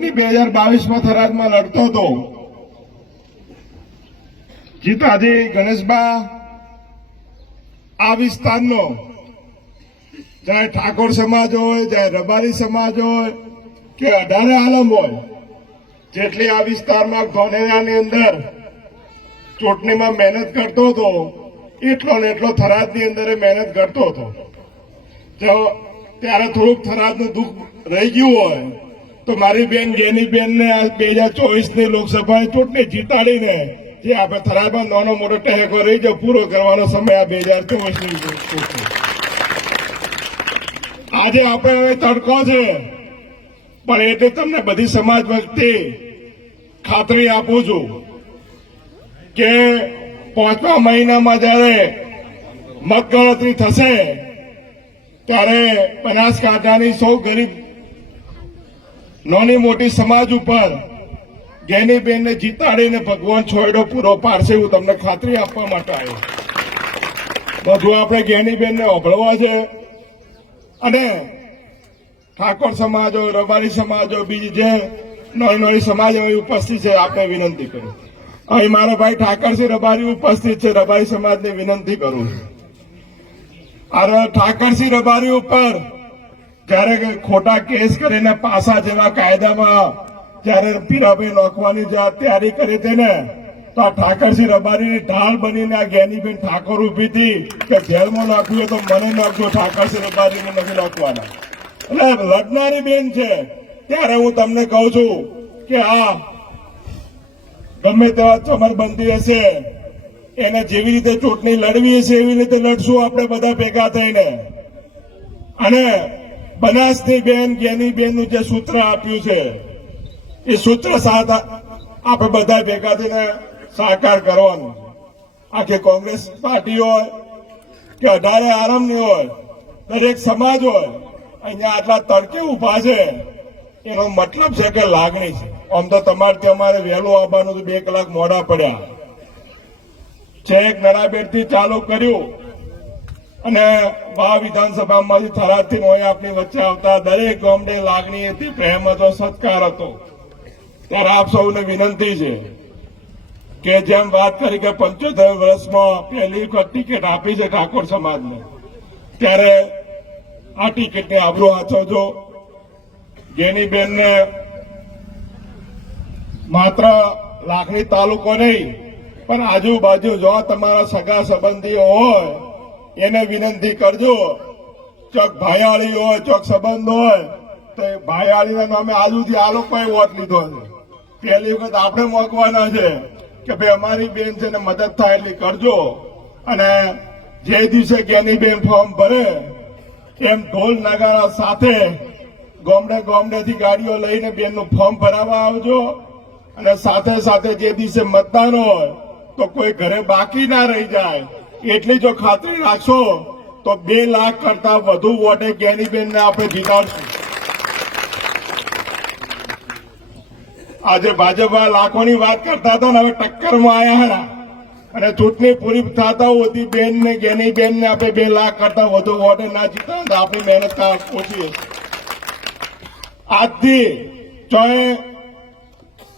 ચૂંટણી 2022 થરાદમાં લડતો હતો. જીતાજી ગણેશબા આ વિસ્તારનો ચાહે ઠાકોર સમાજ હોય, ચાહે રબારી સમાજ હોય કે અઢારે આલમ હોય, જેટલી આ વિસ્તારમાં ધોનેરાની અંદર ચૂંટણીમાં મહેનત કરતો હતો એટલો ને એટલો થરાદની અંદર મહેનત કરતો હતો. જો ત્યારે થોડુંક થરાદનું દુઃખ રહી ગયું હોય તો મારી બેન ગેનીબેનને 2024ની લોકસભાની ચૂંટણી જીતાડીને જે આપણે થરાદમાં નાનો મોટો ટેકો રહી જાય પૂરો કરવાનો સમય આ 2024ની ચૂંટણી. આજે આપણે હવે તડકો છે, પણ એટલે તમને બધી સમાજ વતી ખાતરી આપું છું કે 5મા મહિનામાં જયારે મતગણતરી થશે ત્યારે બનાસકાંઠાની સૌ ગરીબ નાની મોટી સમાજ ઉપર ગેનીબેનને જીતાડીને ભગવાન છોયડો પૂરો પાડશે એવું તમને ખાતરી આપવા માટે આવ્યો. બધું આપણે ગેનીબેનને ઓભળવા છે અને ઠાકોર સમાજ હોય, રબારી સમાજ હોય, બીજી જે નાની નાની સમાજ હોય ઉપસ્થિત છે આપણે વિનંતી કરું. અહીં મારા ભાઈ ઠાકરસિંહ રબારી ઉપસ્થિત છે, રબારી સમાજને વિનંતી કરું છું. આ ઠાકરસિંહ રબારી ઉપર જયારે ખોટા કેસ કરીને પાસા જેવા કાયદામાં જયારે પીરાભાઈ નોખવાની તૈયારી કરી હતી ને તો આ ઠાકરસિંહ રબારીની ઢાલ બનીને આ ગેનીબેન ઠાકોર ઉભી હતી કે જેલમાં નાખ્યું તો મને નાખજો, ઠાકરસિંહ રબારીને નથી નાખવાના. એટલે લડનારી બેન છે. ત્યારે હું તમને કહું છું કે આ ગમે તેવા ચમરબંધી હશે એને જેવી રીતે ચૂંટણી લડવી છે એવી રીતે લડશું આપણે બધા ભેગા થઈને. અને બનાસની બેન ગેનીબેનનું જે સૂત્ર આપ્યું છે એ સૂત્ર સાથે આપણે બધા ભેગા થઈને સાકાર કરવાનું. આખી કોંગ્રેસ પાર્ટી હોય કે અઢારે આરામની હોય, દરેક સમાજ હોય, અહીંયા આટલા તડકે ઉભા છે એનો મતલબ છે કે લાગણી છે. આમ તો તમારે અમારે વહેલું આવવાનું તો 2 કલાક મોડા પડ્યા. છેક નડાબેટથી ચાલુ કર્યું અને વા વિધાનસભામાંથી થરાદથી હોય આપણી વચ્ચે આવતા દરેક ગામડે લાગણી હતી, પ્રેમ હતો, સત્કાર હતો. ત્યારે આપ સૌને વિનંતી છે કે જેમ વાત કરી કે 75 વર્ષમાં પહેલી વખત ટિકિટ આપી છે ઠાકોર સમાજને, ત્યારે આ ટિકિટને આબરૂ સાચવજો. ગેનીબેનને માત્ર લાખણી તાલુકો નહીં પણ આજુબાજુ જો તમારા સગા સંબંધીઓ હોય એને વિનંતી કરજો. ચોક ભાયાળી હોય, ચોક સંબંધ હોય તો ભાયાળીના નામે આજુથી આ લોકોએ વોટ લીધો છે. પહેલી વખત આપણે મોકવાના છે કે ભાઈ અમારી બેન છે ને મદદ થાય એટલી કરજો. અને જે દિવસે ગેનીબેન ફોર્મ ભરે એમ ઢોલ નગારા સાથે ગામડે ગામડેથી ગાડીઓ લઈને બેનનું ફોર્મ ભરાવા આવજો. અને સાથે સાથે જે દિવસે મતદાન હોય તો કોઈ ઘરે બાકી ના રહી જાય એટલી જો ખાતરી રાખશો તો 2 લાખ કરતા વધુ વોટે ગેનીબેનને આપણે જીતાડશું. આજે ભાજપ લાખોની વાત કરતા હતા ને હવે ટક્કરમાં આવ્યા અને ચૂંટણી પૂરી થતા હોતી બેનને ગેનીબેનને આપણે 2 લાખ કરતા વધુ વોટે ના જીતા તો આપણી મહેનત ઓછી. આજથી ચોય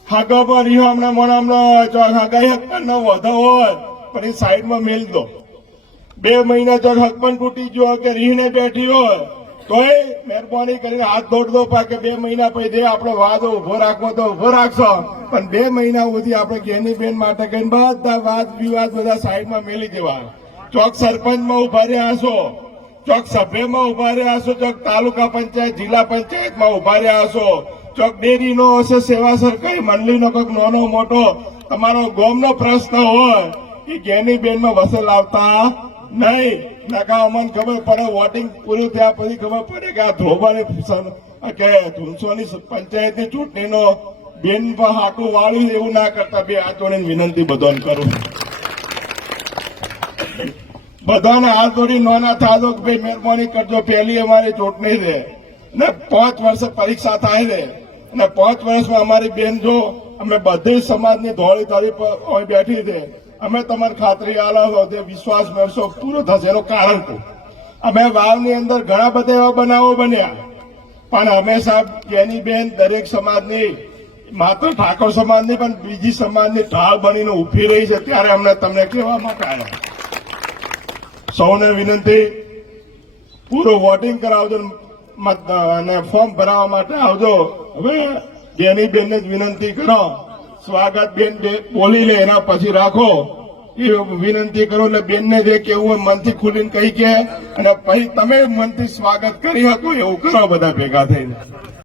હાગા રહ્યો હમણાં મોનામનો હગાઈ હકનો વધો હોય પણ એ સાઈડમાં મેલ દો. 2 મહિના ચોક હક પણ તૂટી ગયો કે રીહને બેઠી હોય તોય મહેરબાની કરીને હાથ દોડ દો કે 2 મહિના પછી આપણે વાદ ઉભો રાખવો તો ઉભો રાખશો, પણ 2 મહિના સુધી આપણે ગેનીબેન માટે કઈ બધા વાદ વિવાદ બધા સાઈડમાં મેલી દેવા. ચોક સરપંચમાં ઉભા રહ્યા છો, ચોક સભ્યમાં ઉભા રહ્યા છો, ચોક તાલુકા પંચાયત જિલ્લા પંચાયતમાં ઉભા રહ્યા છો, ચોક ડેરીનો હશે, સેવા સરકારી મંડળીનો કોઈક નાનો મોટો તમારો ગામનો પ્રશ્ન હોય એ ગેનીબેનમાં વસેલ આવતા નહીં. નકા અમને ખબર પડે વોટિંગ પૂરું થયા પછી ખબર પડે કે આ ધ્રોબાની કે ધુનસોની પંચાયતની ચૂંટણીનો બેન પર હાકું વાળ્યું એવું ના કરતા. 2 હાથ જોડીને વિનંતી બધાને કરું. બધાને હાથ જોડી નોના થાજો કે ભાઈ મહેરબાની કરજો. પહેલી અમારી ચૂંટણી છે ને 5 વર્ષે પરીક્ષા થાય છે અને 5 વર્ષમાં અમારી બેન જો અમે બધી સમાજની ધોળી તાળી પર બેઠી છે. અમે તમારી ખાતરી આલો તે વિશ્વાસ મેળવશો પૂરો થશે. એનું કારણ શું? અમે વાવની અંદર ઘણા બધા એવા બનાવો બન્યા પણ અમે સાહેબ જેની બેન દરેક સમાજની માત્ર ઠાકોર સમાજની પણ બીજી સમાજની ઢાળ બનીને ઉભી રહી છે ત્યારે અમને તમને કહેવા માટે આવ્યા. સૌને વિનંતી, પૂરું વોટિંગ કરાવજો અને ફોર્મ ભરાવા માટે આવજો. હવે જેની બેનને જ વિનંતી કરો, સ્વાગત બેન બોલી લે એના પછી રાખો એ વિનંતી કરો એટલે બેનને જે કેવું હોય મનથી ખુલીને કહી કે અને પછી તમે મનથી સ્વાગત કરી શકો એવું કરો બધા ભેગા થઈને.